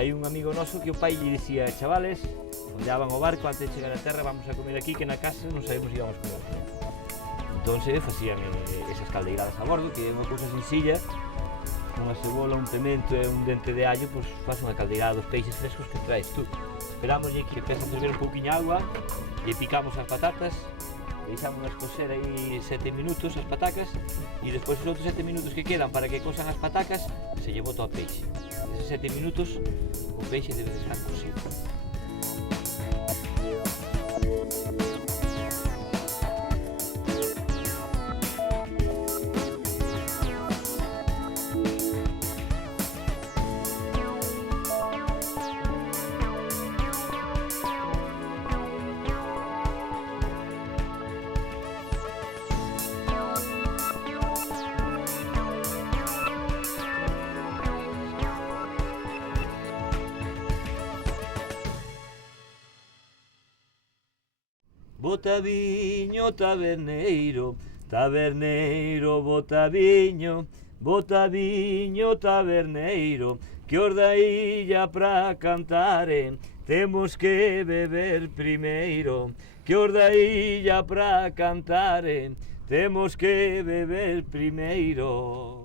Hai un amigo noso que o pai lle dicía: chavales, follaban o barco antes de chegar a terra, vamos a comer aquí que na casa non sabemos se íbamos a comer. Entón facían esas caldeiradas a bordo, que é unha cousa sencilla, unha cebola, un pimento e un dente de allo, pois faz unha caldeirada dos peixes frescos que traes tú. Esperámoslle que empece a ferver un pouquiño agua, e picamos as patatas, deixámolas coser aí 7 minutos as patacas, e despois os outros 7 minutos que quedan para que cosan as patacas, se lle bota o peixe. Eses 7 minutos o peixe debe de estar cocido. Bota viño, taberneiro, taberneiro, bota viño, taberneiro, que os da illa pra cantaren, temos que beber primeiro, que os da illa pra cantaren, temos que beber primeiro.